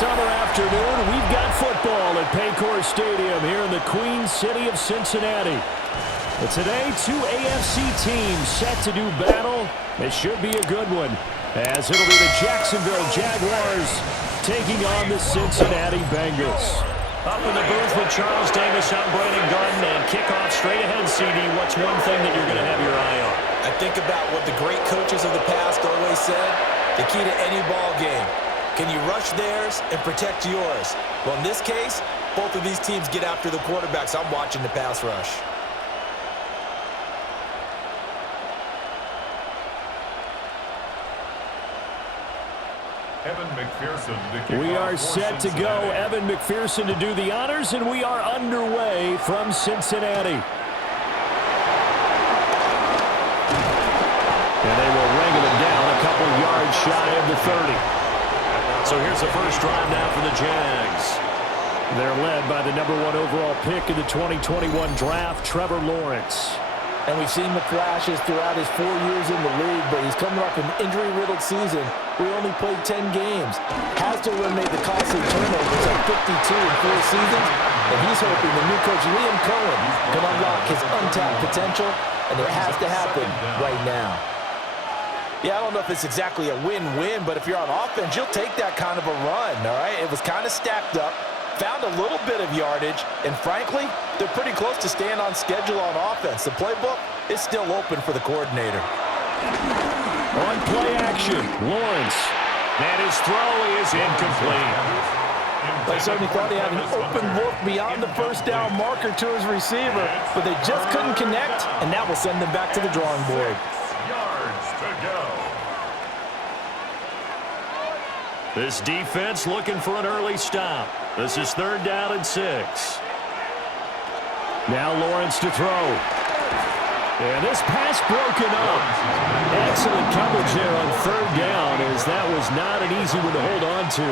summer afternoon, we've got football at Paycor Stadium here in the Queen City of Cincinnati. But today, two AFC teams set to do battle. It should be a good one, as it'll be the Jacksonville Jaguars taking on the Cincinnati Bengals. Up in the booth with Charles Davis, I'm Brandon Garden, and kickoff straight ahead, CD. What's one thing that you're going to have your eye on? I think about what the great coaches of the past always said. The key to any ball game. Can you rush theirs and protect yours? Well, in this case, both of these teams get after the quarterbacks. I'm watching the pass rush. We are set to go. Evan McPherson to do the honors, and we are underway from Cincinnati. And they will wrangle it down a couple yards shy of the 30. So here's the first drive now for the Jags. They're led by the #1 overall pick in the 2021 draft, Trevor Lawrence. And we've seen the flashes throughout his 4 years in the league, but he's coming off an injury-riddled season. We only played 10 games. Has to eliminate the costly turnovers at 52 in 4 seasons, and he's hoping the new coach, Liam Cohen, can unlock his untapped potential, and it has to happen right now. Yeah, I don't know if it's exactly a win-win, but if you're on offense, you'll take that kind of a run, all right? It was kind of stacked up. Found a little bit of yardage, and frankly, they're pretty close to staying on schedule on offense. The playbook is still open for the coordinator. On play action, Lawrence. And his throw is incomplete. They certainly thought he had an open look beyond the first down marker to his receiver, but they just couldn't connect, and that will send them back to the drawing board. This defense looking for an early stop. This is 3rd down and 6. Now Lawrence to throw. And this pass broken up. Excellent coverage there on 3rd down, as that was not an easy one to hold on to.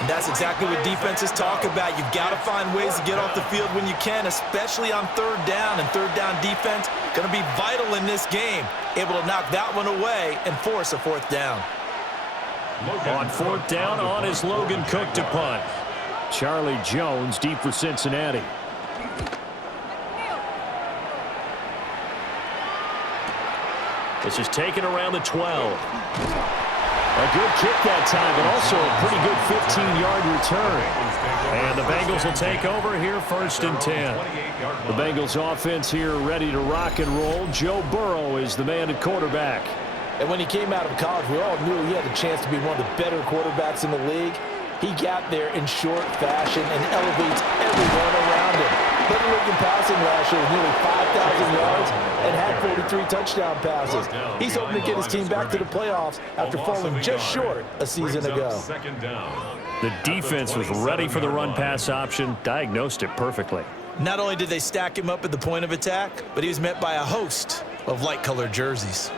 And that's exactly what defenses talk about. You've got to find ways to get off the field when you can, especially on 3rd down. And 3rd down defense going to be vital in this game. Able to knock that one away and force a 4th down. On 4th down, on is Logan Cook to punt. Charlie Jones deep for Cincinnati. This is taken around the 12. A good kick that time, but also a pretty good 15-yard return. And the Bengals will take over here, 1st and 10. The Bengals offense here ready to rock and roll. Joe Burrow is the man at quarterback. And when he came out of college, we all knew he had a chance to be one of the better quarterbacks in the league. He got there in short fashion and elevates everyone around him. Led the league in passing last year with nearly 5,000 yards and had 43 touchdown passes. He's hoping to get his team back to the playoffs after falling just short a season ago. The defense was ready for the run-pass option, diagnosed it perfectly. Not only did they stack him up at the point of attack, but he was met by a host of light-colored jerseys.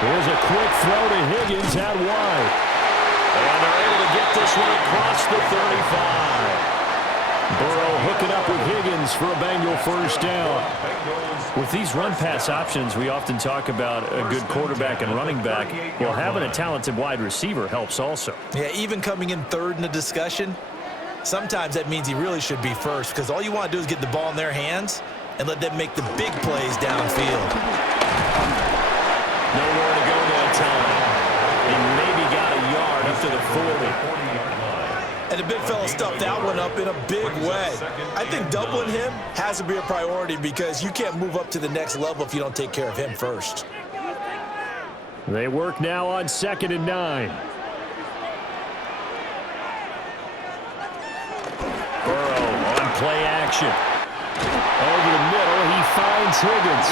Here's a quick throw to Higgins out wide. And they're able to get this one across the 35. Burrow hooking up with Higgins for a Bengal 1st down. With these run-pass options, we often talk about a good quarterback and running back. Well, having a talented wide receiver helps also. Yeah, even coming in 3rd in the discussion, sometimes that means he really should be 1st, because all you want to do is get the ball in their hands and let them make the big plays downfield. Nowhere to go that time. He maybe got a yard up to the 40. And the big fella stuffed that one up in a big way. I think doubling him has to be a priority, because you can't move up to the next level if you don't take care of him first. They work now on 2nd and 9. Burrow on play action. Over the middle, he finds Higgins.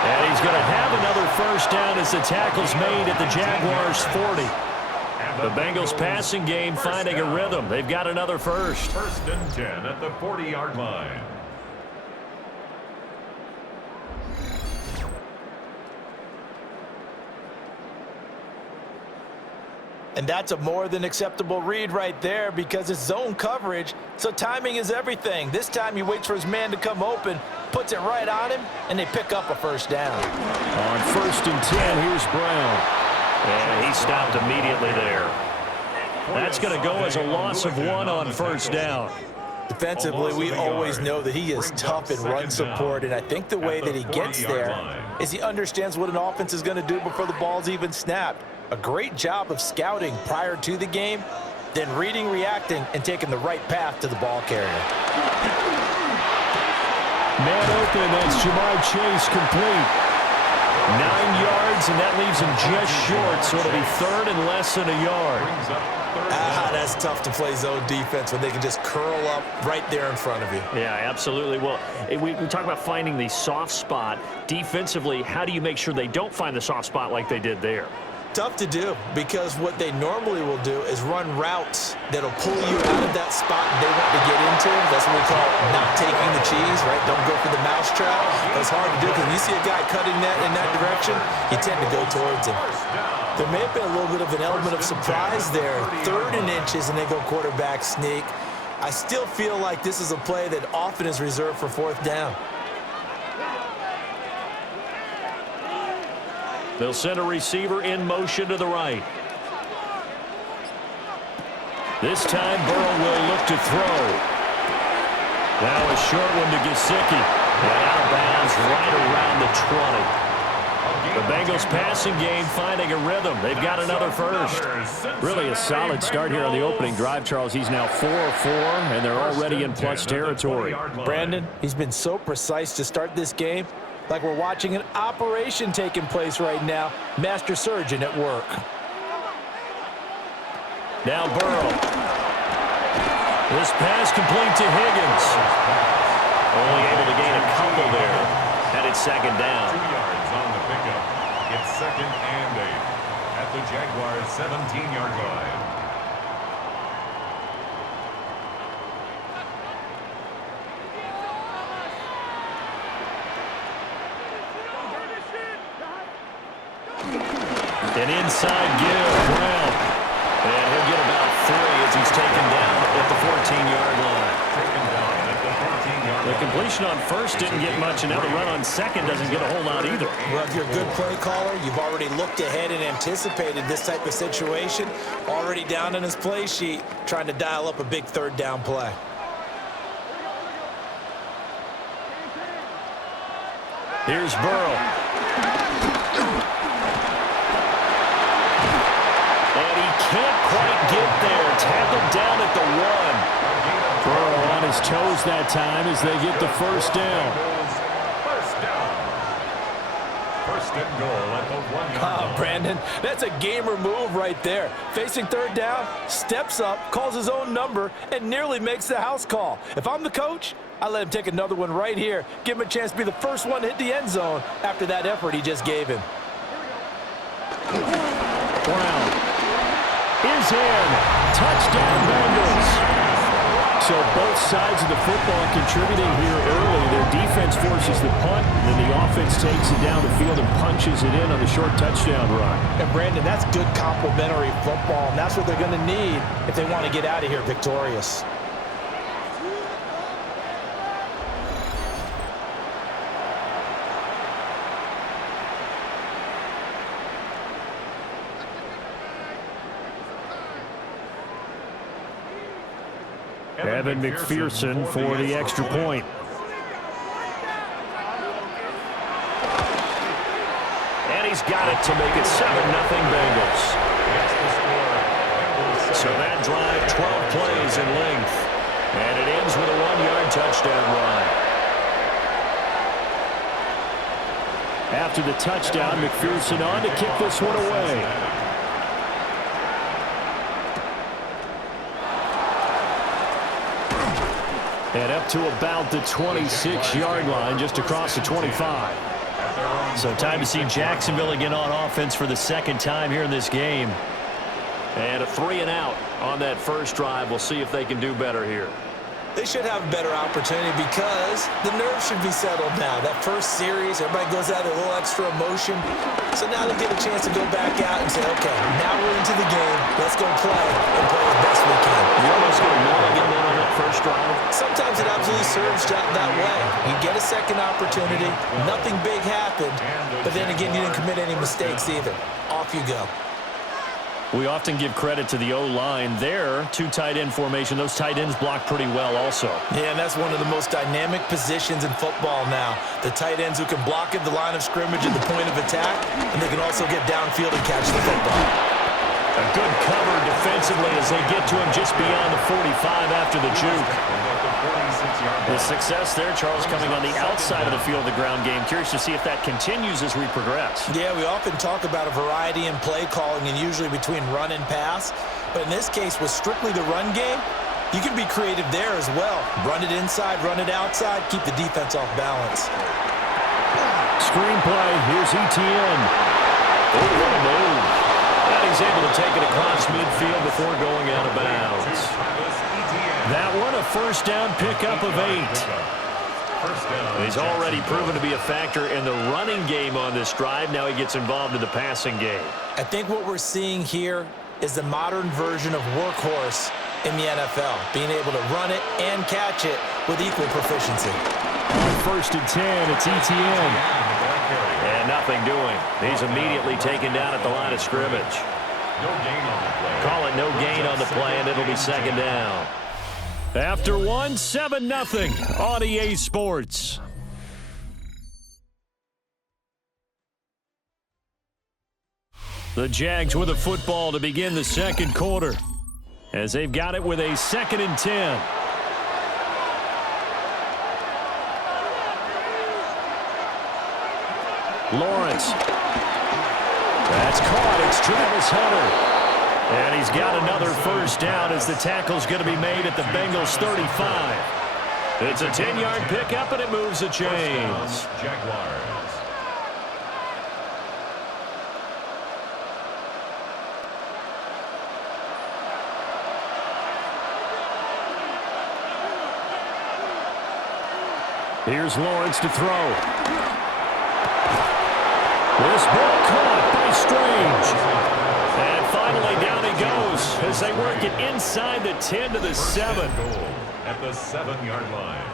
And he's going to have another 1st down as the tackle's made at the Jaguars' 40. The Bengals passing game finding a rhythm. They've got another 1st. 1st and 10 at the 40-yard line. And that's a more than acceptable read right there because it's zone coverage, so timing is everything. This time he waits for his man to come open, puts it right on him, and they pick up a first down. On 1st and 10, here's Brown. And he stopped immediately there. That's going to go as a loss of 1 on first down. Defensively, we always know that he is tough in run support, and I think the way that he gets there is he understands what an offense is going to do before the ball's even snapped. A great job of scouting prior to the game, then reading, reacting, and taking the right path to the ball carrier. Man open, that's Jamar Chase complete. 9 yards, and that leaves him just short, so it'll be 3rd and less than a yard. That's tough to play zone defense when they can just curl up right there in front of you. Yeah, absolutely. Well, we talk about finding the soft spot. Defensively, how do you make sure they don't find the soft spot like they did there? Tough to do because what they normally will do is run routes that'll pull you out of that spot they want to get into. That's what we call not taking the cheese, right? Don't go for the mousetrap. That's hard to do because when you see a guy cutting that in that direction, you tend to go towards him. There may have been a little bit of an element of surprise there. 3rd and inches, and they go quarterback sneak. I still feel like this is a play that often is reserved for 4th down. They'll send a receiver in motion to the right. This time, Burrow will look to throw. Now a short one to Gesicki. And out of bounds right around the 20. The Bengals passing game finding a rhythm. They've got another first. Really a solid start here on the opening drive, Charles. He's now 4 of 4, and they're already in plus territory. Brandon, he's been so precise to start this game, like we're watching an operation taking place right now. Master surgeon at work. Now Burrow. This pass complete to Higgins. Only able to gain a couple there. Headed 2nd down. 2 yards on the pickup. It's 2nd and 8 at the Jaguars' 17-yard line. An inside give, Brown. And he'll get about 3 as he's taken down at the 14-yard line. The completion on 1st didn't get much, and now the run on 2nd doesn't get a whole lot either. Well, if you're a good play caller, you've already looked ahead and anticipated this type of situation. Already down in his play sheet, trying to dial up a big 3rd down play. Here's Burrow. Can't quite get there. Tackled down at the 1. Burrow on his toes that time as they get the first down. First down. 1st and goal at the 1-yard line. Brandon, that's a gamer move right there. Facing 3rd down, steps up, calls his own number, and nearly makes the house call. If I'm the coach, I let him take another one right here. Give him a chance to be the first one to hit the end zone after that effort he just gave him. Brown is in. Touchdown, Bengals. So both sides of the football contributing here early. Their defense forces the punt, and then the offense takes it down the field and punches it in on the short touchdown run. And Brandon, that's good complementary football, and that's what they're going to need if they want to get out of here victorious. Evan McPherson for the extra point. And he's got it to make it 7-0 Bengals. So that drive, 12 plays in length. And it ends with a 1-yard touchdown run. After the touchdown, McPherson on to kick this one away. And up to about the 26-yard line, just across the 25. So time to see Jacksonville again on offense for the 2nd time here in this game. And a 3-and-out on that first drive. We'll see if they can do better here. They should have a better opportunity because the nerves should be settled now. That first series, everybody goes out with a little extra emotion. So now they get a chance to go back out and say, okay, now we're into the game. Let's go play and play as best we can. You almost going to want to get in on that first drive. Sometimes it absolutely serves that way. You get a second opportunity. Nothing big happened. But then again, you didn't commit any mistakes either. Off you go. We often give credit to the O-line there. Two tight end formation. Those tight ends block pretty well also. Yeah, and that's one of the most dynamic positions in football now. The tight ends who can block at the line of scrimmage at the point of attack, and they can also get downfield and catch the football. A good cover defensively as they get to him just beyond the 45 after the juke. The success there, Charles, coming on the outside of the field of the ground game. Curious to see if that continues as we progress. Yeah, we often talk about a variety in play calling and usually between run and pass. But in this case, with strictly the run game, you can be creative there as well. Run it inside, run it outside, keep the defense off balance. Screenplay, here's Etienne. Oh, what a move. And he's able to take it across midfield before going out of bounds. That one a first down pickup of 8. He's already proven to be a factor in the running game on this drive. Now he gets involved in the passing game. I think what we're seeing here is the modern version of workhorse in the NFL, being able to run it and catch it with equal proficiency. On 1st and 10, it's Etienne. And nothing doing. He's immediately taken down at the line of scrimmage. Call it no gain on the play, and it'll be second down. After one, 7-0 on EA Sports. The Jags with a football to begin the second quarter, as they've got it with a 2nd and 10. Lawrence. That's caught. It's Travis Hunter. And he's got another first down as the tackle's going to be made at the Bengals 35. It's a 10-yard pickup, and it moves the chains. Jaguars. Here's Lawrence to throw. This ball caught by Strange. And finally down he goes as they work it inside the 10 to the 7. At the 7-yard line.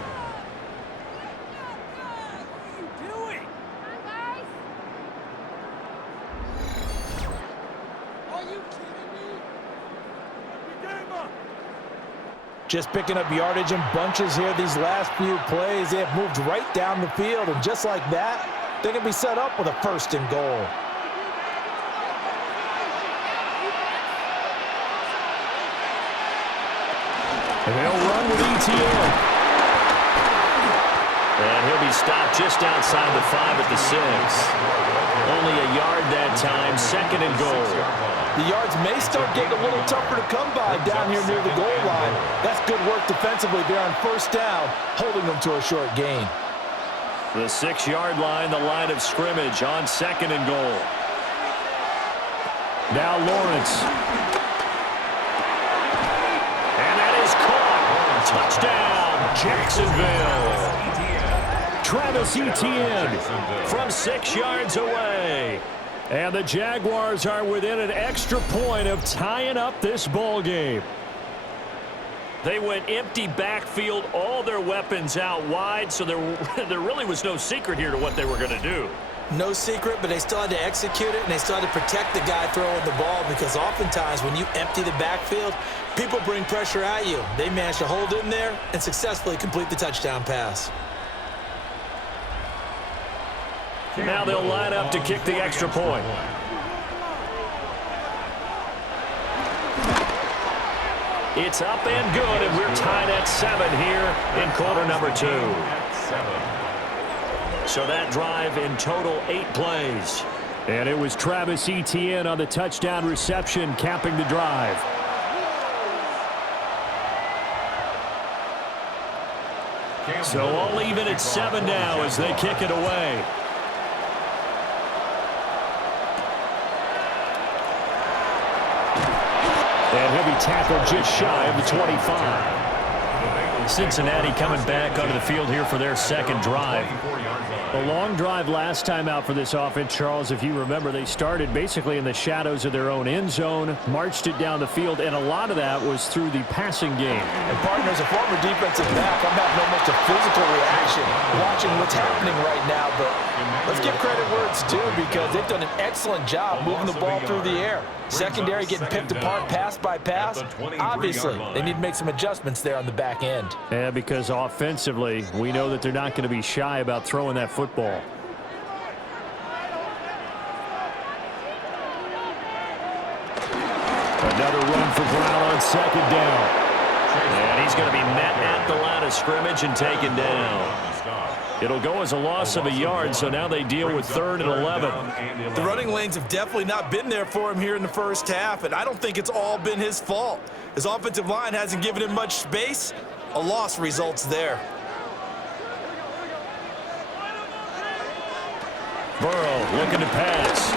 Just picking up yardage in bunches here these last few plays. They have moved right down the field, and just like that, they can be set up with a 1st and goal. And they'll run with Etienne. And he'll be stopped just outside the 5 at the 6. Only a yard that time, 2nd and goal. The yards may start getting a little tougher to come by down here near the goal line. That's good work defensively there on 1st down, holding them to a short gain. The 6-yard line, the line of scrimmage on 2nd and goal. Now Lawrence. And that is caught. Touchdown, Jacksonville. Travis Etienne from 6 yards away. And the Jaguars are within an extra point of tying up this ball game. They went empty backfield, all their weapons out wide, so there really was no secret here to what they were going to do. No secret, but they still had to execute it, and they still had to protect the guy throwing the ball, because oftentimes when you empty the backfield, people bring pressure at you. They managed to hold in there and successfully complete the touchdown pass. Now they'll line up to kick the extra point. It's up and good, and we're tied at 7 here in quarter number 2. So that drive in total 8 plays. And it was Travis Etienne on the touchdown reception, capping the drive. So all even at 7 now as they kick it away. And he'll be tackled just shy of the 25. Cincinnati coming back onto the field here for their second drive. A long drive last time out for this offense, Charles. If you remember, they started basically in the shadows of their own end zone, marched it down the field, and a lot of that was through the passing game. And partner, as a former defensive back, I'm having almost a physical reaction watching what's happening right now. But let's give credit where it's due, because they've done an excellent job moving the ball through the air. Secondary getting picked apart pass by pass. Obviously, they need to make some adjustments there on the back end. Yeah, because offensively, we know that they're not going to be shy about throwing that football. Another run for Brown on second down. And he's going to be met at the line of scrimmage and taken down. It'll go as a loss of a yard, so now they deal with 3rd and 11. The running lanes have definitely not been there for him here in the first half, and I don't think it's all been his fault. His offensive line hasn't given him much space. A loss results there. Burrow looking to pass.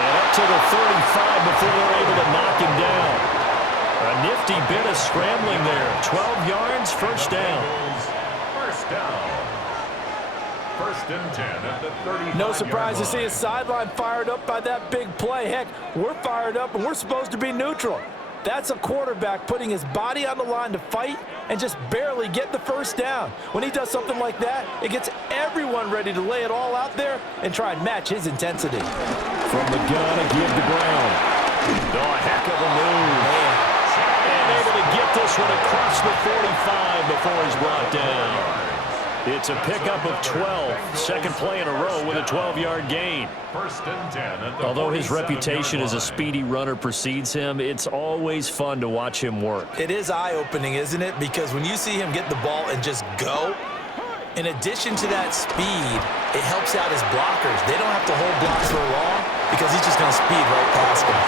And up to the 35 before they're able to knock him down. A nifty bit of scrambling there. 12 yards, first down. First down. 1st and 10 at the 35. No surprise to see his sideline fired up by that big play. Heck, we're fired up and we're supposed to be neutral. That's a quarterback putting his body on the line to fight and just barely get the first down. When he does something like that, it gets everyone ready to lay it all out there and try and match his intensity. From the gun, a give to Brown. Oh, a heck of a move. And able to get this one across the 45 before he's brought down. It's a pickup of 12. Second play in a row with a 12-yard gain. 1st and 10 at the Although his 47-yard reputation as a line. speedy runner precedes him, it's always fun to watch him work. It is eye-opening, isn't it? Because when you see him get the ball and just go, in addition to that speed, it helps out his blockers. They don't have to hold blocks for long because he's just going to speed right past them.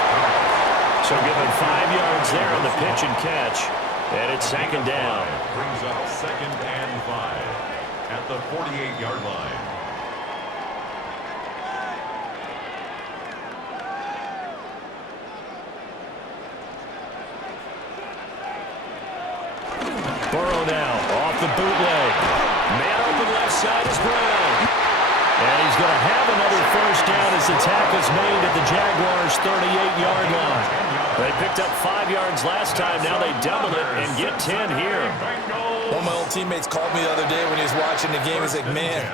So give him 5 yards there on the pitch and catch. And it's second down. Brings up 2nd and 5 at the 48-yard line. Burrow now off the bootleg. Man open left side is Brown. And he's going to have another first down as the tackle's made at the Jaguars' 38-yard line. They picked up 5 yards last time. Now they doubled it and get 10 here. One of my old teammates called me the other day when he was watching the game. He's like, man,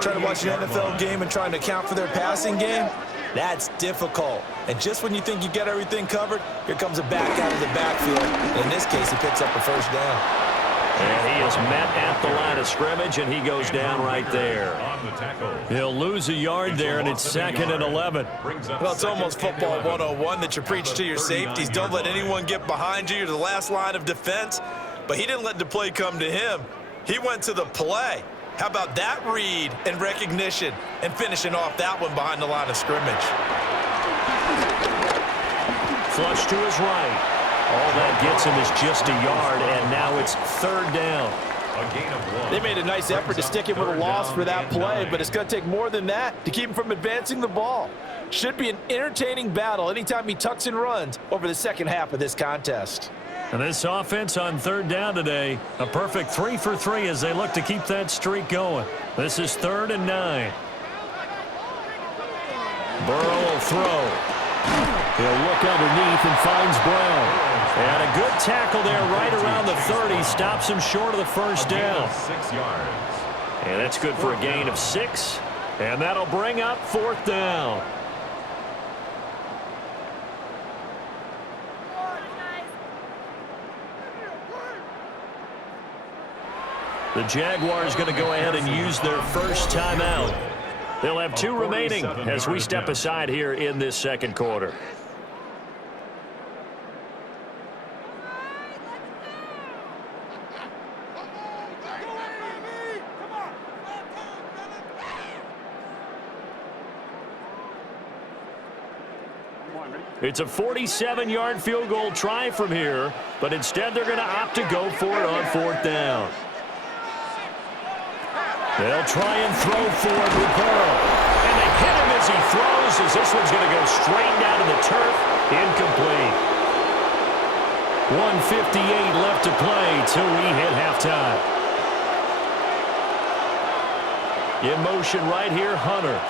trying to watch an NFL game and trying to account for their passing game, that's difficult. And just when you think you get everything covered, here comes a back out of the backfield. And in this case, he picks up a first down. And he is met at the line of scrimmage, and he goes down right there. He'll lose a yard there, and it's 2nd and 11. Well, it's almost football 101 that you preach to your safeties. Don't let anyone get behind you. You're the last line of defense. But he didn't let the play come to him. He went to the play. How about that read and recognition and finishing off that one behind the line of scrimmage? Flush to his right. All that gets him is just a yard, and now it's 3rd down. A gain of 1. They made a nice effort to stick him with a loss for that play, but it's going to take more than that to keep him from advancing the ball. Should be an entertaining battle anytime he tucks and runs over the second half of this contest. And this offense on 3rd down today, a perfect 3 for 3 as they look to keep that streak going. This is 3rd and 9. Burrow will throw. He'll look underneath and finds Brown. And a good tackle there right around the 30. Stops him short of the first down. 6 yards. And that's good for a gain of 6. And that'll bring up 4th down. The Jaguars going to go ahead and use their first timeout. They'll have 2 remaining as we step aside here in this second quarter. It's a 47-yard field goal try from here, but instead they're going to opt to go for it on 4th down. They'll try and throw forward with Burrow. And they hit him as he throws, as this one's going to go straight down to the turf. Incomplete. 1:58 left to play till we hit halftime. In motion right here, Hunter.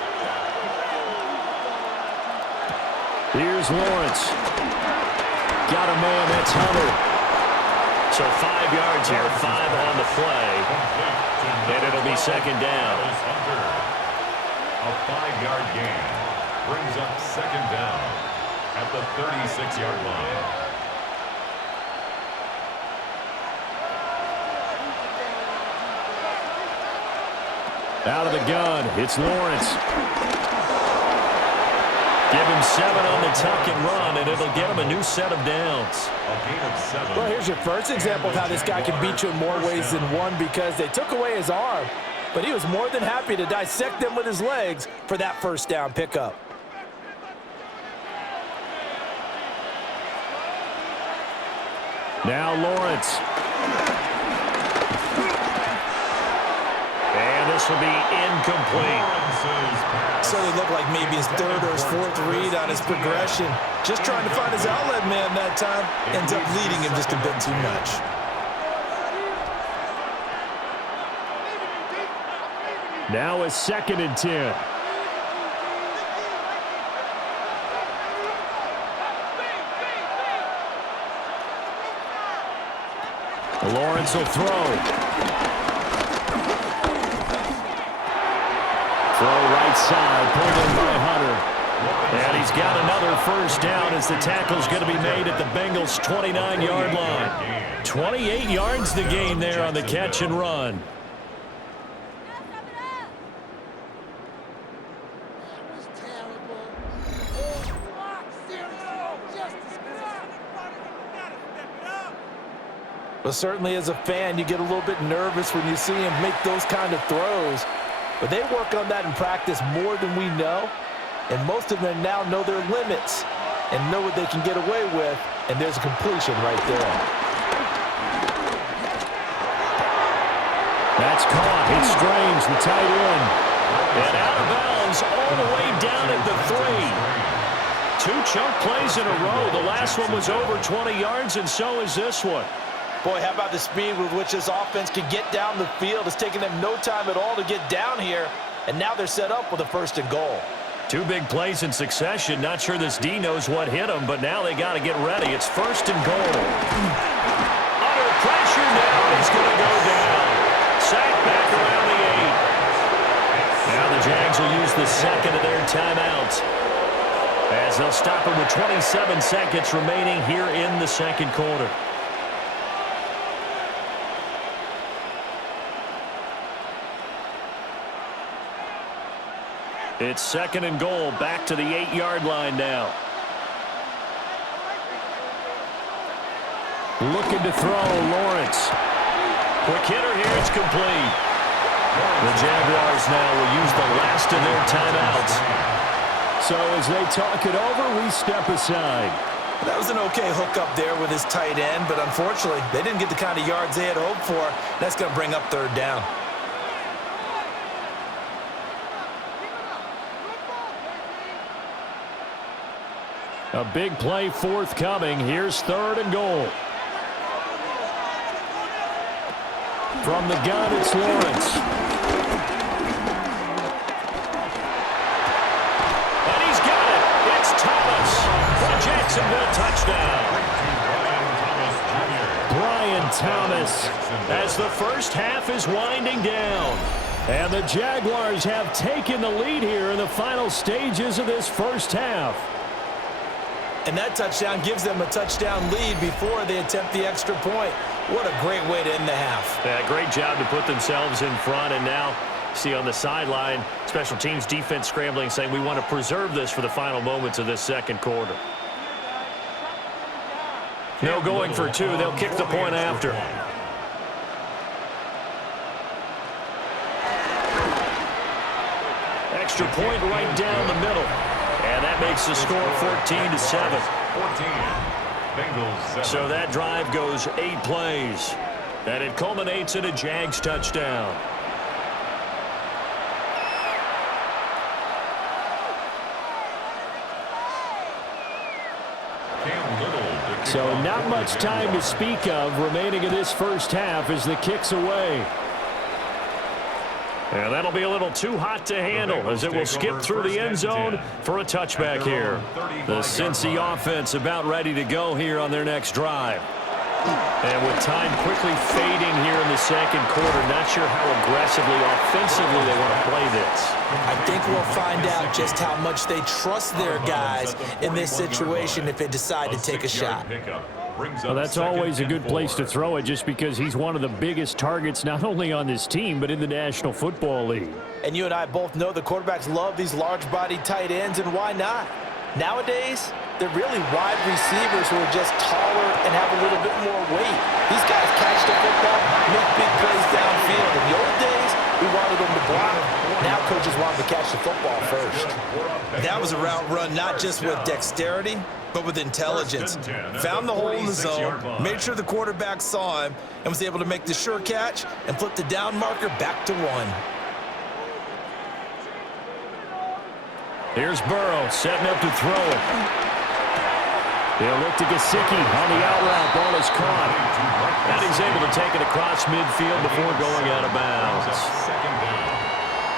Here's Lawrence. Got a man, that's Hunter. So 5 yards here, 5 on the play. And it'll be second down. A 5-yard gain brings up second down at the 36-yard line. Out of the gun, it's Lawrence. Give him 7 on the tuck and run, and it'll get him a new set of downs. A gain of 7. Well, here's your first example of how this guy can beat you in more ways than one, because they took away his arm, but he was more than happy to dissect them with his legs for that first down pickup. Now Lawrence. And this will be incomplete. So they look like maybe his third or his fourth read on his progression. Just trying to find his outlet man that time. Ends up leading him just a bit too much. Now a 2nd and 10. Lawrence will throw. Throw right side, pulled in by Hunter. And he's got another first down as the tackle's going to be made at the Bengals' 29-yard line. 28 yards the gain there on the catch and run. But certainly as a fan, you get a little bit nervous when you see him make those kind of throws. But they work on that in practice more than we know. And most of them now know their limits and know what they can get away with. And there's a completion right there. That's caught. It's Strange, the tight end. And out of bounds all the way down at the 3. 2 chunk plays in a row. The last one was over 20 yards, and so is this one. Boy, how about the speed with which this offense can get down the field? It's taken them no time at all to get down here, and now they're set up with a 1st and goal. 2 big plays in succession. Not sure this D knows what hit them, but now they got to get ready. It's 1st and goal. Under pressure now, he's going to go down. Sacked back around the 8. Now the Jags will use the 2nd of their timeouts, as they'll stop him with 27 seconds remaining here in the 2nd quarter. It's 2nd and goal, back to the 8-yard line now. Looking to throw, Lawrence. Quick hitter here, it's complete. The Jaguars now will use the last of their timeouts. So as they talk it over, we step aside. That was an okay hookup there with his tight end, but unfortunately, they didn't get the kind of yards they had hoped for. That's going to bring up 3rd down. A big play forthcoming. Here's 3rd and goal. From the gun, it's Lawrence. And he's got it. It's Thomas for Jacksonville touchdown. Brian Thomas as the first half is winding down. And the Jaguars have taken the lead here in the final stages of this first half. And that touchdown gives them a touchdown lead before they attempt the extra point. What a great way to end the half. Yeah, great job to put themselves in front. And now, see on the sideline, special teams defense scrambling, saying we want to preserve this for the final moments of this 2nd quarter. No going for 2. They'll kick the point after. Extra point right down the middle. And that makes the score 14-7. 14. Bengals 7. So that drive goes 8 plays. And it culminates in a Jags touchdown. So not much time to speak of remaining in this first half as the kick's away. And that'll be a little too hot to handle as it will skip through the end zone for a touchback here. The Cincy offense about ready to go here on their next drive. And with time quickly fading here in the second quarter, not sure how aggressively, offensively they want to play this. I think we'll find out just how much they trust their guys in this situation if they decide to take a shot. Well, that's always a good place to throw it just because he's one of the biggest targets not only on this team but in the National Football League. And you and I both know the quarterbacks love these large-bodied tight ends, and why not? Nowadays, they're really wide receivers who are just taller and have a little bit more weight. These guys catch the football, make big plays downfield. In the old days, we wanted them to block. Now coaches want them to catch the football first. That was a route run not just with dexterity, but with intelligence. Found the hole in the zone, made sure the quarterback saw him, and was able to make the sure catch and flip the down marker back to 1. Here's Burrow setting up to throw it. They'll look to Gesicki on the out route. Ball is caught. And he's able to take it across midfield before going out of bounds.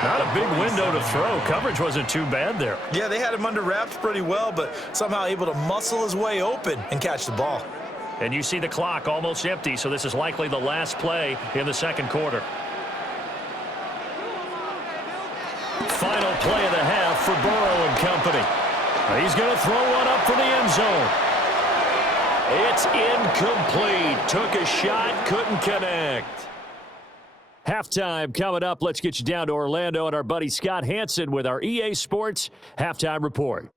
Not a big window to throw. Coverage wasn't too bad there. Yeah, they had him under wraps pretty well, but somehow able to muscle his way open and catch the ball. And you see the clock almost empty, so this is likely the last play in the second quarter. Final play of the half for Burrow and company. He's going to throw one up for the end zone. It's incomplete. Took a shot, couldn't connect. Halftime coming up. Let's get you down to Orlando and our buddy Scott Hansen with our EA Sports Halftime Report.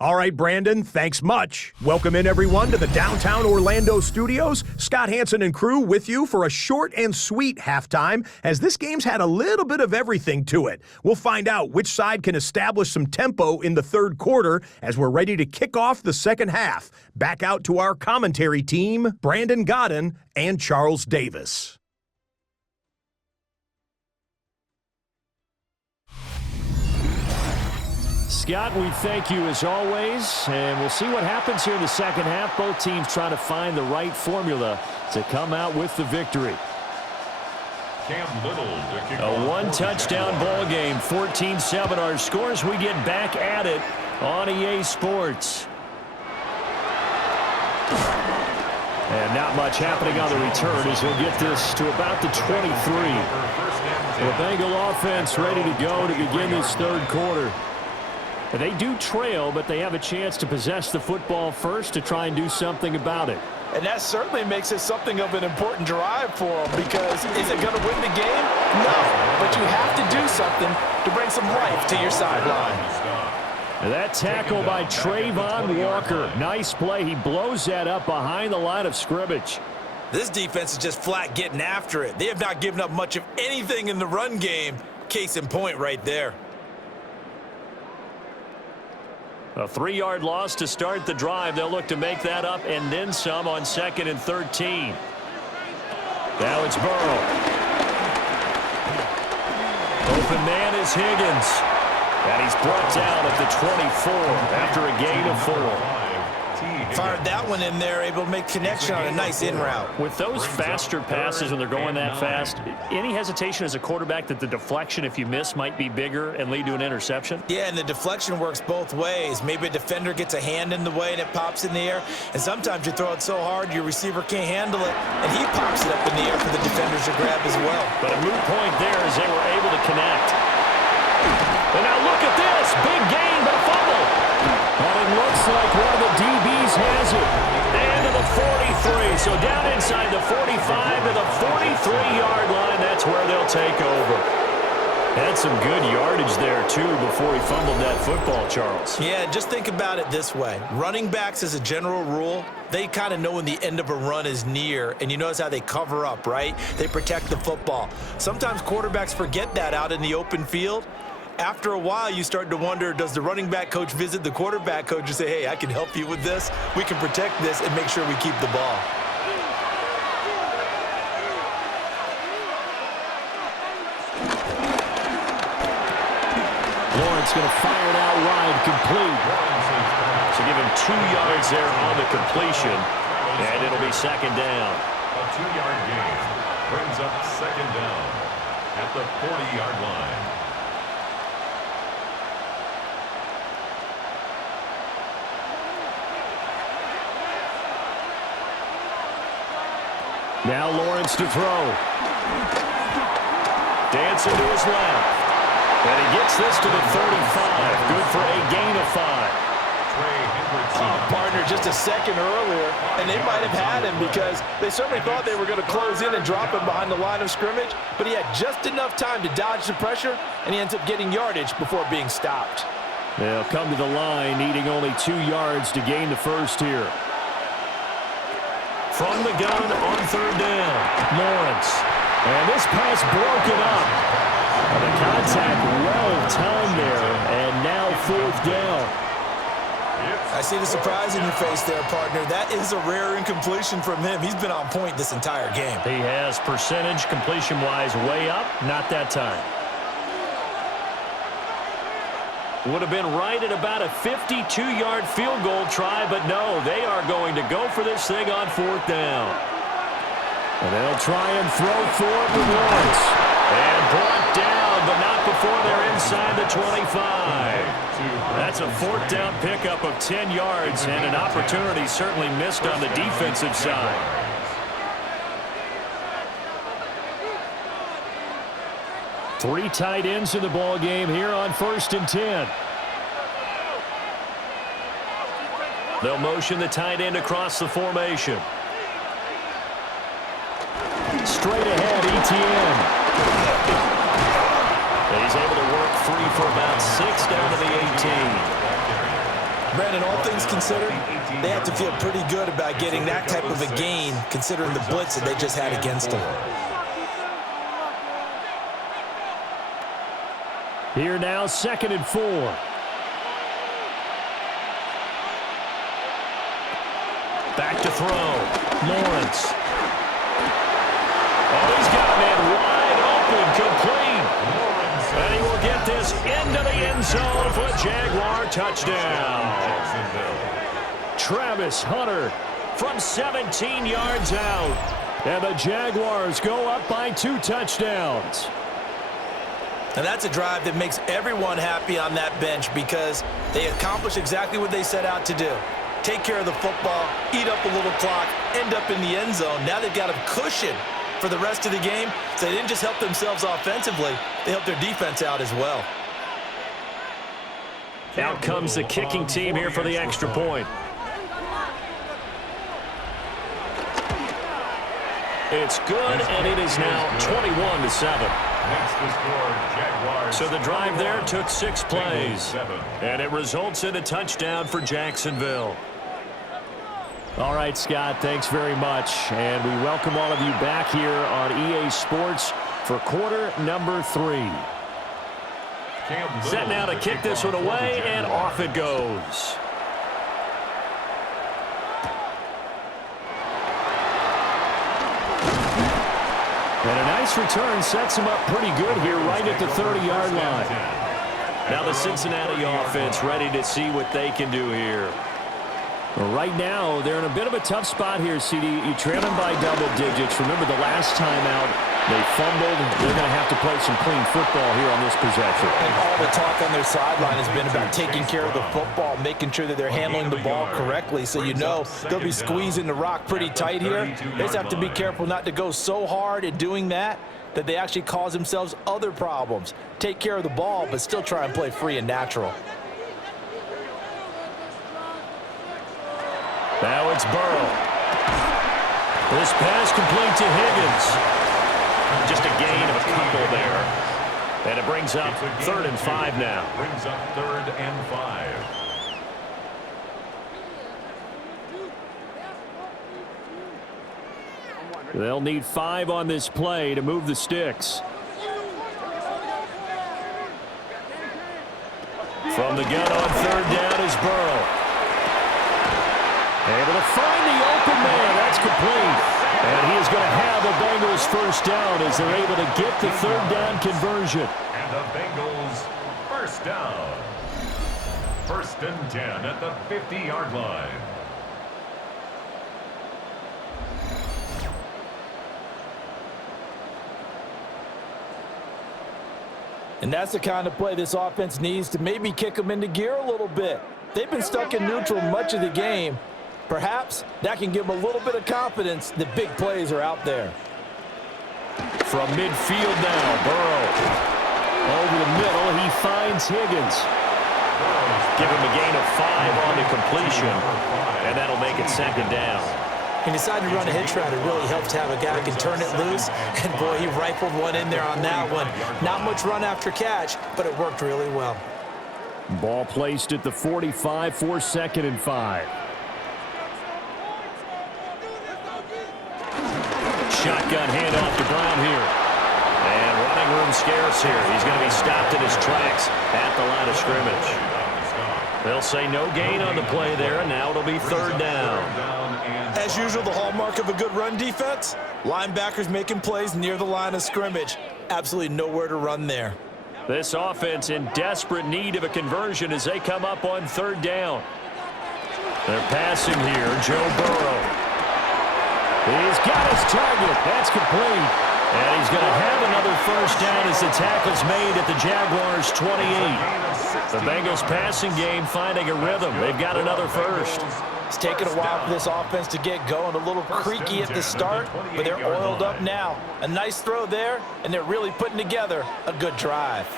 All right, Brandon, thanks much. Welcome in, everyone, to the downtown Orlando studios. Scott Hansen and crew with you for a short and sweet halftime, as this game's had a little bit of everything to it. We'll find out which side can establish some tempo in the third quarter as we're ready to kick off the second half. Back out to our commentary team, Brandon Godden and Charles Davis. Scott, we thank you as always, and we'll see what happens here in the second half. Both teams trying to find the right formula to come out with the victory. A one-touchdown ball game, 14-7 our scores. We get back at it on EA Sports. And not much happening on the return as he'll get this to about the 23. The Bengal offense ready to go to begin this third quarter. They do trail, but they have a chance to possess the football first to try and do something about it. And that certainly makes it something of an important drive for them, because is it going to win the game? No, but you have to do something to bring some life to your sideline. That tackle by Trayvon Walker. Nice play. He blows that up behind the line of scrimmage. This defense is just flat getting after it. They have not given up much of anything in the run game. Case in point right there. A 3-yard loss to start the drive. They'll look to make that up and then some on 2nd and 13. Now it's Burrow. Open man is Higgins. And he's brought down at the 24 after a gain of 4. Fired that one in there, able to make connection on a nice in route. With those faster passes when they're going that fast, any hesitation as a quarterback that the deflection, if you miss, might be bigger and lead to an interception? Yeah, and the deflection works both ways. Maybe a defender gets a hand in the way and it pops in the air, and sometimes you throw it so hard your receiver can't handle it, and he pops it up in the air for the defenders to grab as well. But a moot point there as they were able to connect. And now look at this. Big gain, but a fumble. And it looks like one of the DBs has it. And to the 43. So down inside the 45 to the 43-yard line. That's where they'll take over. Had some good yardage there, too, before he fumbled that football, Charles. Yeah, just think about it this way. Running backs, as a general rule, they kind of know when the end of a run is near, and you notice how they cover up, right? They protect the football. Sometimes quarterbacks forget that out in the open field. After a while, you start to wonder, does the running back coach visit the quarterback coach and say, hey, I can help you with this. We can protect this and make sure we keep the ball. Lawrence going to fire it out wide, complete. So give him 2 yards there on the completion, and it'll be second down. A 2-yard gain brings up second down at the 40-yard line. Now Lawrence to throw. Dancing to his left. And he gets this to the 35. Good for a gain of 5. Partner, just a second earlier, and they might have had him because they certainly thought they were going to close in and drop him behind the line of scrimmage, but he had just enough time to dodge the pressure, and he ends up getting yardage before being stopped. They'll come to the line, needing only 2 yards to gain the first here. From the gun on third down, Lawrence. And this pass broken up. And the contact well-timed there, and now fourth down. I see the surprise in your face there, partner. That is a rare incompletion from him. He's been on point this entire game. He has percentage completion-wise way up, not that time. Would have been right at about a 52-yard field goal try, but no, they are going to go for this thing on fourth down. And they'll try and throw for it with Lawrence. And brought down, but not before they're inside the 25. That's a fourth down pickup of 10 yards, and an opportunity certainly missed on the defensive side. Three tight ends in the ball game here on 1st and 10. They'll motion the tight end across the formation. Straight ahead, Etienne. He's able to work free for about 6 down to the 18. Brandon, all things considered, they have to feel pretty good about getting that type of a gain, considering the blitz that they just had against them. Here now, 2nd and 4. Back to throw. Lawrence. Oh, he's got a man wide open, complete. And he will get this into the end zone for a Jaguar touchdown. Travis Hunter from 17 yards out. And the Jaguars go up by 2 touchdowns. And that's a drive that makes everyone happy on that bench because they accomplish exactly what they set out to do. Take care of the football, eat up a little clock, end up in the end zone. Now they've got a cushion for the rest of the game, so they didn't just help themselves offensively, they helped their defense out as well. Out comes the kicking team here for the extra point. It's good, and it is now 21-7. So the drive there took 6 plays, and it results in a touchdown for Jacksonville. All right, Scott, thanks very much. And we welcome all of you back here on EA Sports for quarter number 3. Set now to kick this one away, and off it goes. And a nice return sets him up pretty good here right at the 30-yard line. Now the Cincinnati offense ready to see what they can do here. Well, right now, they're in a bit of a tough spot here, CD. You trail them by double digits. Remember the last time out, they fumbled. They're going to have to play some clean football here on this possession. And all the talk on their sideline has been about taking care of the football, making sure that they're handling the ball correctly. So you know they'll be squeezing the rock pretty tight here. They just have to be careful not to go so hard at doing that they actually cause themselves other problems. Take care of the ball, but still try and play free and natural. Now it's Burrow. This pass complete to Higgins. Just a gain of a couple there. And it brings up 3rd and 5 now. Brings up 3rd and 5. They'll need 5 on this play to move the sticks. From the gun on 3rd down is Burrow. Able to find the open man. That's complete. And he is going to have the Bengals first down as they're able to get the 3rd down conversion. And the Bengals first down. First and 10 at the 50-yard line. And that's the kind of play this offense needs to maybe kick them into gear a little bit. They've been stuck in neutral much of the game. Perhaps that can give them a little bit of confidence that big plays are out there. From midfield now, Burrow. Over the middle, he finds Higgins. Give him a gain of 5 on the completion, and that'll make it second down. He decided to run a hitch route. It really helps to have a guy who can turn it loose. And, boy, he rifled one in there on that one. Not much run after catch, but it worked really well. Ball placed at the 45 for 2nd and 5. Shotgun handoff to Brown here. And running room scarce here. He's going to be stopped in his tracks at the line of scrimmage. They'll say no gain on the play there, and now it'll be 3rd down. As usual, the hallmark of a good run defense, linebackers making plays near the line of scrimmage. Absolutely nowhere to run there. This offense in desperate need of a conversion as they come up on 3rd down. They're passing here, Joe Burrow. He's got his target. That's complete. And he's going to have another 1st down as the tackle's made at the Jaguars' 28. The Bengals passing game finding a rhythm. They've got another 1st. It's taken a while for this offense to get going. A little creaky at the start, but they're oiled up now. A nice throw there, and they're really putting together a good drive.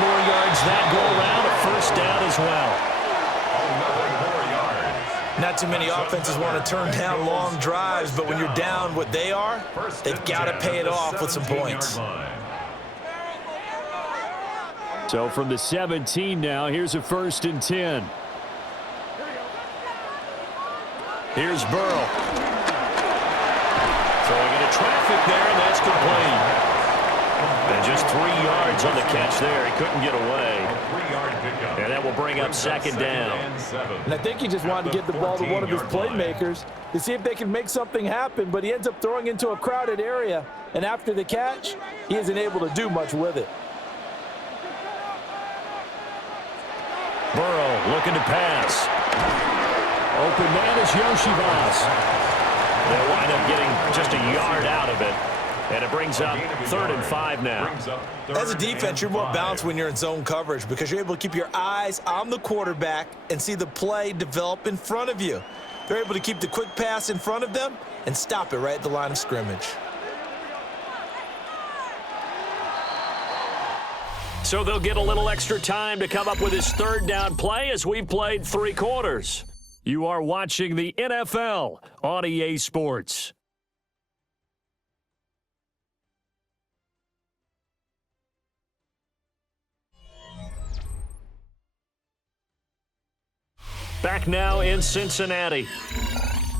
More yards that go around, a 1st down as well. 11 more yards. Not too many offenses want to turn down long drives, but when you're down what they are, they've got to pay it off with some points. So from the 17 now, here's a 1st and 10. Here's Burrow. Throwing into traffic there, and that's complete. And just 3 yards on the catch there. He couldn't get away. And that will bring up 2nd down. And I think he just wanted to get the ball to one of his playmakers to see if they can make something happen, but he ends up throwing into a crowded area. And after the catch, he isn't able to do much with it. Burrow looking to pass. Open man is Yoshivas. They'll wind up getting just a yard out of it. And it brings up 3rd and 5 now. As a defense, you're more balanced when you're in zone coverage because you're able to keep your eyes on the quarterback and see the play develop in front of you. They're able to keep the quick pass in front of them and stop it right at the line of scrimmage. So they'll get a little extra time to come up with his 3rd down play as we've played 3 quarters. You are watching the NFL on EA Sports. Back now in Cincinnati.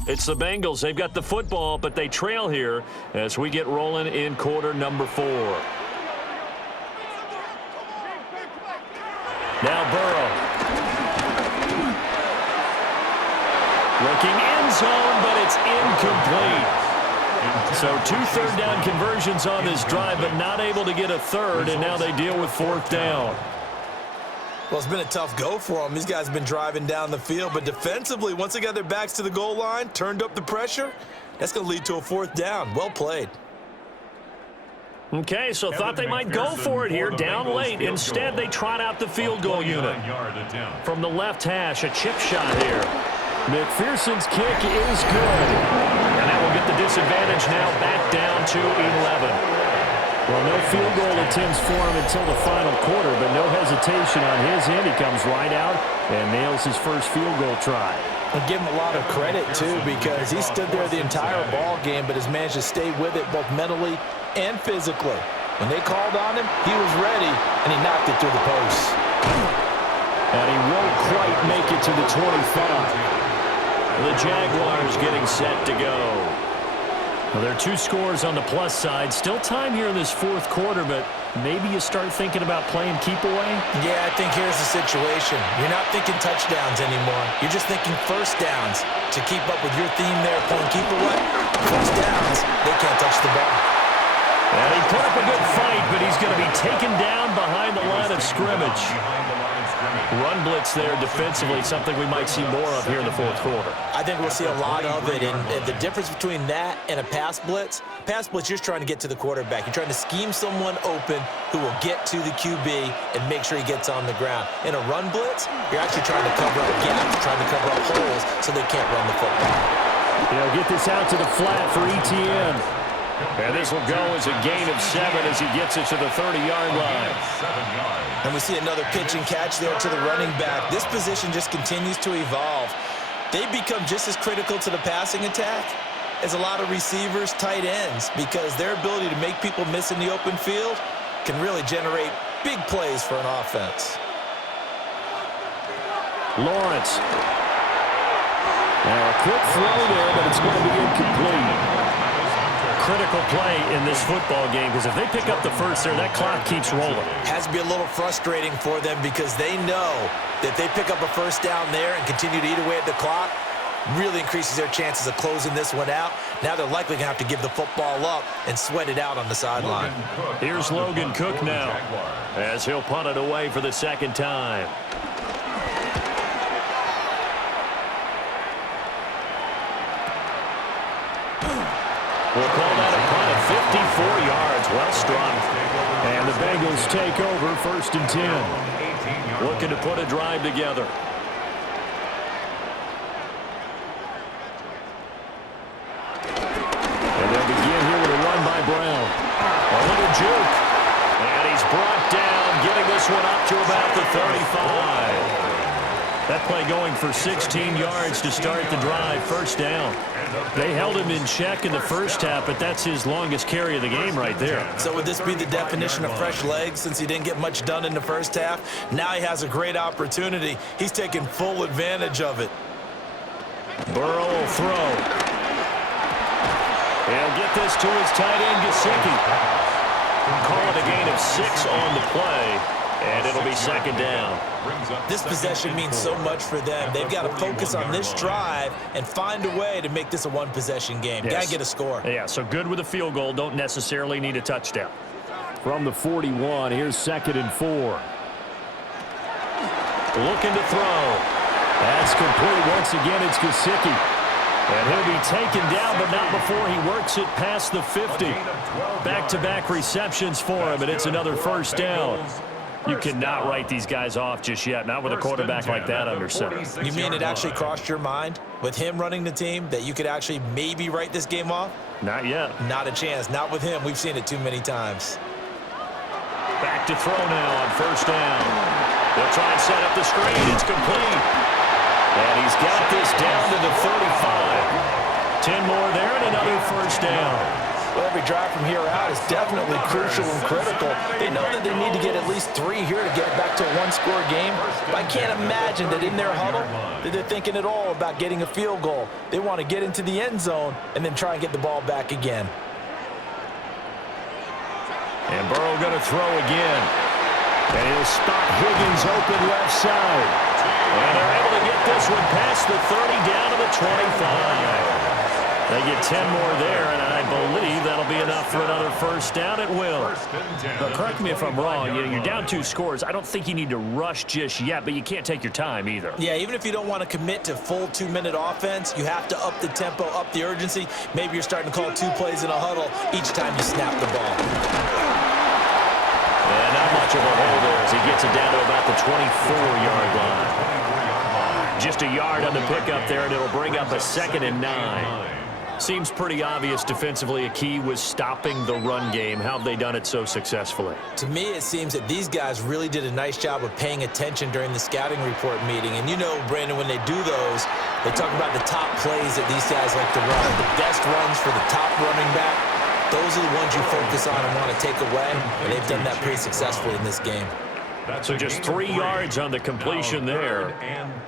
It's the Bengals. They've got the football, but they trail here as we get rolling in quarter number 4. Now Burrow. Looking end zone, but it's incomplete. So 2 3rd down conversions on this drive, but not able to get a 3rd, and now they deal with 4th down. Well, it's been a tough go for them. These guys have been driving down the field, but defensively, once they got their backs to the goal line, turned up the pressure, that's going to lead to a 4th down. Well played. Okay, so thought they might go for it here, down late. Instead, they trot out the field goal unit. From the left hash, a chip shot here. McPherson's kick is good. And that will get the disadvantage now back down to 11. Well, no field goal attempts for him until the final quarter, but no hesitation on his end. He comes right out and nails his first field goal try. And give him a lot of credit, too, because he stood there the entire ball game, but has managed to stay with it both mentally and physically. When they called on him, he was ready, and he knocked it through the posts. And he won't quite make it to the 25. The Jaguars getting set to go. Well, there are 2 scores on the plus side. Still time here in this 4th quarter, but maybe you start thinking about playing keep away? Yeah, I think here's the situation. You're not thinking touchdowns anymore. You're just thinking first downs. To keep up with your theme there, playing keep away, first downs, they can't touch the ball. And he put up a good fight, but he's going to be taken down behind the line of scrimmage. Run blitz there defensively, something we might see more of here in the fourth quarter. I think we'll see a lot of it, and the difference between that and a pass blitz, you're just trying to get to the quarterback. You're trying to scheme someone open who will get to the QB and make sure he gets on the ground. In a run blitz, you're actually trying to cover up gaps, trying to cover up holes so they can't run the football. He'll get this out to the flat for Etienne. And this will go as a gain of 7 as he gets it to the 30-yard line. And we see another pitch and catch there to the running back. This position just continues to evolve. They become just as critical to the passing attack as a lot of receivers, tight ends, because their ability to make people miss in the open field can really generate big plays for an offense. Lawrence. Now a quick throw there, but it's going to be incomplete. Critical play in this football game, because if they pick up the first there, that clock keeps rolling. Has to be a little frustrating for them because they know that they pick up a first down there and continue to eat away at the clock, really increases their chances of closing this one out. Now they're likely going to have to give the football up and sweat it out on the sideline. Here's Logan Cook now as he'll punt it away for the second time. We'll call that a punt of 54 yards. Well strung. And the Bengals take over 1st and 10. Looking to put a drive together. And they'll begin here with a run by Brown. A little juke. And he's brought down, getting this one up to about the 35. That play going for 16 yards to start the drive, 1st down. They held him in check in the first half, but that's his longest carry of the game right there. So would this be the definition of fresh legs since he didn't get much done in the first half? Now he has a great opportunity. He's taking full advantage of it. Burrow will throw. He'll get this to his tight end, Gesicki. Call it a gain of 6 on the play, and it'll be 2nd down. This possession means so much for them. They've got to focus on this drive and find a way to make this a one-possession game. Yes. Got to get a score. Yeah, so good with a field goal. Don't necessarily need a touchdown. From the 41, here's 2nd and 4. Looking to throw. That's complete. Once again, it's Gesicki. And he'll be taken down, but not before he works it past the 50. Back-to-back receptions for him, and it's another 1st down. You cannot write these guys off just yet, not with a quarterback like that under center. You mean it actually crossed your mind with him running the team that you could actually maybe write this game off? Not yet. Not a chance. Not with him. We've seen it too many times. Back to throw now on 1st down. They'll try and set up the screen. It's complete. And he's got this down to the 35. 10 more there and another 1st down. Well, every drive from here out is definitely crucial and critical. They know that they need to get at least 3 here to get it back to a one-score game. But I can't imagine that in their huddle that they're thinking at all about getting a field goal. They want to get into the end zone and then try and get the ball back again. And Burrow going to throw again. And he'll spot Higgins open left side. And they're able to get this one past the 30 down to the 25. They get 10 more there, and I believe that'll be enough for another 1st down. It will. But correct me if I'm wrong. You're down 2 scores. I don't think you need to rush just yet, but you can't take your time either. Yeah, even if you don't want to commit to full 2-minute offense, you have to up the tempo, up the urgency. Maybe you're starting to call 2 plays in a huddle each time you snap the ball. And not much of a hole there as he gets it down to about the 24-yard line. Just a yard on the pickup there, and it'll bring up a 2nd and 9. Seems pretty obvious defensively a key was stopping the run game. How have they done it so successfully? To me, it seems that these guys really did a nice job of paying attention during the scouting report meeting. And you know, Brandon, when they do those, they talk about the top plays that these guys like to run. The best runs for the top running back. Those are the ones you focus on and want to take away. And they've done that pretty successfully in this game. So just 3 yards on the completion there.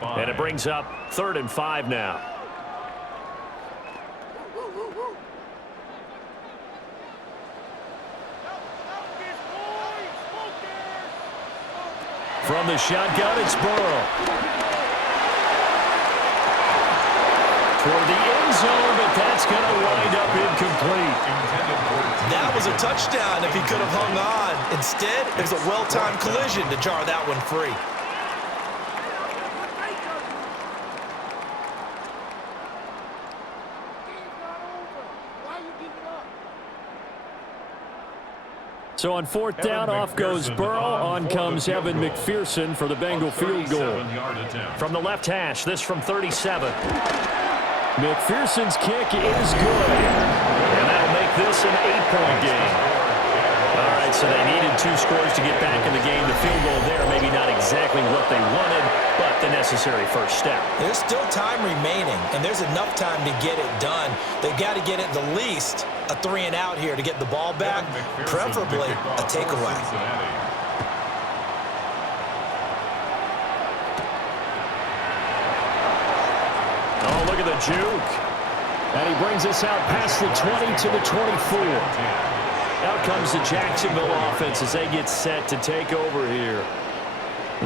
And it brings up 3rd and 5 now. From the shotgun, it's Burrow. Toward the end zone, but that's going to wind up incomplete. That was a touchdown if he could have hung on. Instead, it was a well-timed collision to jar that one free. So on fourth down, off goes Burrow. On comes Evan McPherson for the Bengal field goal. From the left hash, this from 37. McPherson's kick is good. And that'll make this an 8-point game. All right, so they needed 2 scores to get back in the game. The field goal there, maybe not exactly what they wanted, but the necessary first step. There's still time remaining, and there's enough time to get it done. They've got to get at the least a 3-and-out here to get the ball back, preferably a takeaway. Oh, look at the juke. And he brings us out past the 20 to the 24. Out comes the Jacksonville offense as they get set to take over here.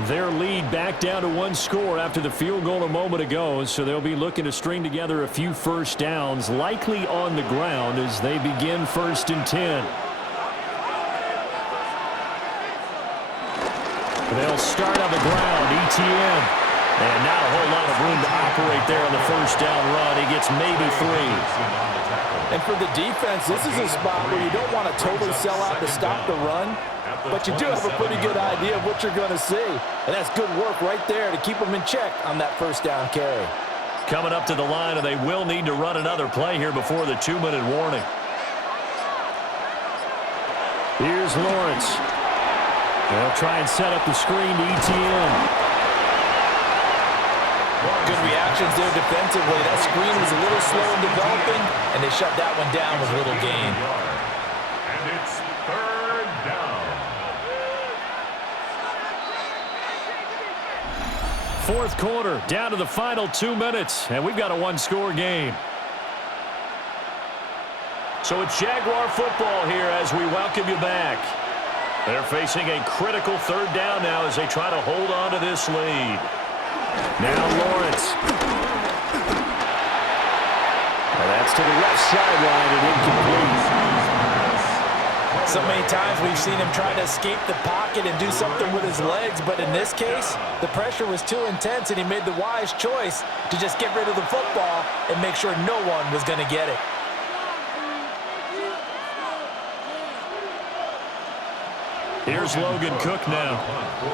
Their lead back down to 1 score after the field goal a moment ago, so they'll be looking to string together a few first downs, likely on the ground as they begin 1st and 10. They'll start on the ground, Etienne. And not a whole lot of room to operate there on the first down run. He gets maybe 3. And for the defense, this is a spot where you don't want to totally sell out to stop the run, but you do have a pretty good idea of what you're going to see. And that's good work right there to keep them in check on that first down carry. Coming up to the line, and they will need to run another play here before the 2-minute warning. Here's Lawrence. They'll try and set up the screen to Etienne. Good reactions there defensively. That screen was a little slow in developing, and they shut that one down with little gain. And it's 3rd down. Fourth quarter, down to the final 2 minutes, and we've got a 1-score game. So it's Jaguar football here as we welcome you back. They're facing a critical 3rd down now as they try to hold on to this lead. Now Lawrence. And that's to the left sideline and incomplete. So many times we've seen him try to escape the pocket and do something with his legs, but in this case, the pressure was too intense and he made the wise choice to just get rid of the football and make sure no one was going to get it. Here's Logan Cook now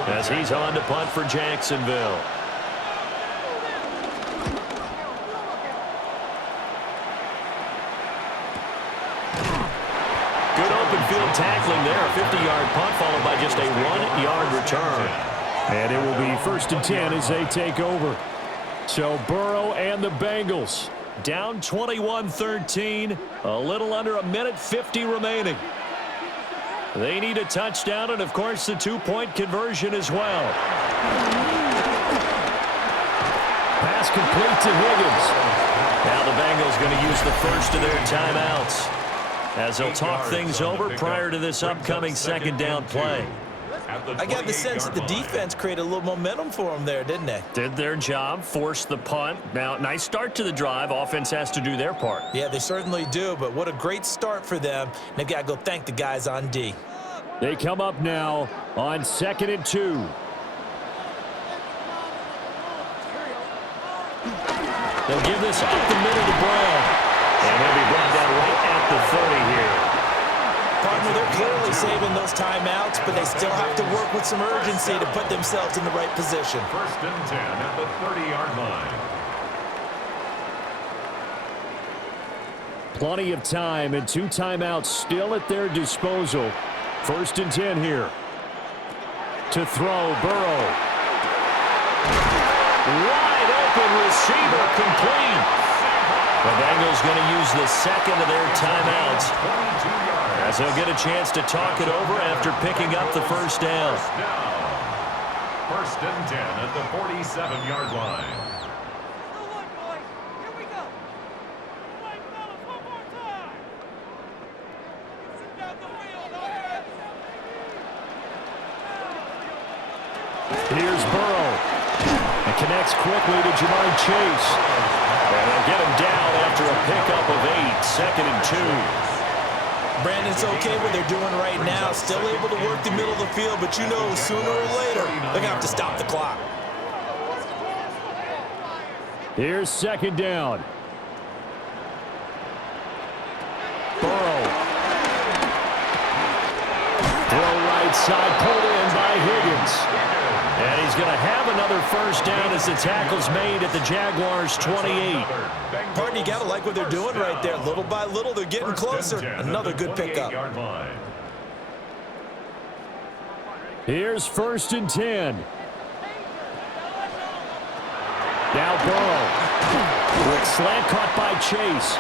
as he's on to punt for Jacksonville. Field tackling there, a 50-yard punt followed by just a 1-yard return. And it will be 1st and 10 as they take over. So Burrow and the Bengals down 21-13, a little under a minute 50 remaining. They need a touchdown and, of course, the 2-point conversion as well. Pass complete to Higgins. Now the Bengals going to use the first of their timeouts as they'll talk things over prior to this upcoming 2nd down play. I got the sense that the defense created a little momentum for them there, didn't they? Did their job, forced the punt. Now, nice start to the drive. Offense has to do their part. Yeah, they certainly do, but what a great start for them. They've got to go thank the guys on D. They come up now on 2nd and 2. They'll give this up the middle to Brown. And he'll be brought down right at the 30 here. Partner, they're clearly saving those timeouts, but they still have to work with some urgency to put themselves in the right position. 1st and 10 at the 30-yard line. Plenty of time and 2 timeouts still at their disposal. 1st and 10 here. To throw, Burrow. Wide open receiver, complete. The Bengals going to use the 2nd of their timeouts as they'll get a chance to talk it over after picking up the first down. 1st and 10 at the 47-yard line. Here's Burrow. And connects quickly to Jamar Chase. And they'll get him down after a pickup of 8, 2nd and 2. Brandon, it's okay what they're doing right now. Still able to work the middle of the field, but you know sooner or later they're going to have to stop the clock. Here's 2nd down. Burrow. Throw right side, pulled in by Higgins. And he's going to have another first down as the tackle's made at the Jaguars' 28. Pardon, you got to like what they're doing right there. Little by little, they're getting closer. Another good pickup. Here's 1st and 10. Now Burrow. Quick slant caught by Chase.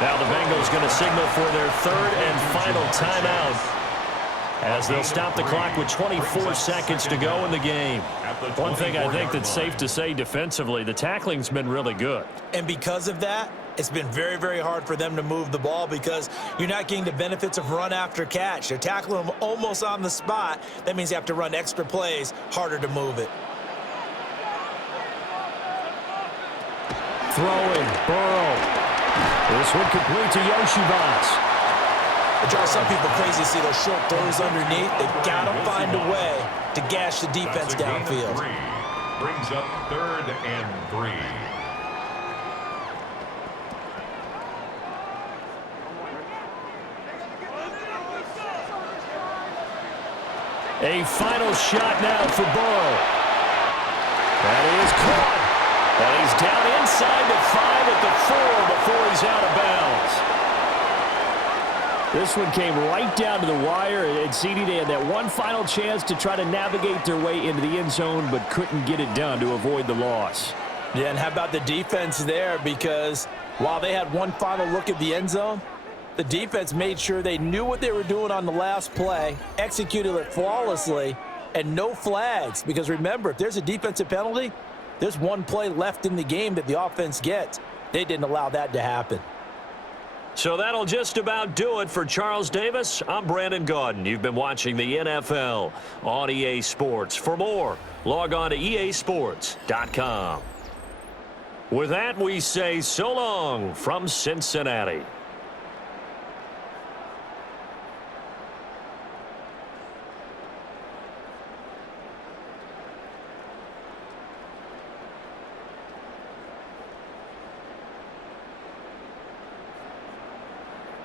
Now the Bengals going to signal for their 3rd and final timeout, as they'll stop the clock with 24 seconds to go in the game. One thing I think that's safe to say defensively, the tackling's been really good. And because of that, it's been very, very hard for them to move the ball because you're not getting the benefits of run after catch. They're tackling them almost on the spot. That means you have to run extra plays, harder to move it. Throwing, Burrow. This one complete to Yoshivas. It drives some people crazy to see those short throws underneath. They've got to find a way to gash the defense downfield. Brings up 3rd and 3. A final shot now for Burrow. That is caught. And he's down inside the 5 at the 4 before he's out of bounds. This one came right down to the wire, and CD, they had that one final chance to try to navigate their way into the end zone, but couldn't get it done to avoid the loss. Yeah, and how about the defense there? Because while they had one final look at the end zone, the defense made sure they knew what they were doing on the last play, executed it flawlessly, and no flags. Because remember, if there's a defensive penalty, there's one play left in the game that the offense gets. They didn't allow that to happen. So that'll just about do it for Charles Davis. I'm Brandon Gaudin. You've been watching the NFL on EA Sports. For more, log on to easports.com. With that, we say so long from Cincinnati.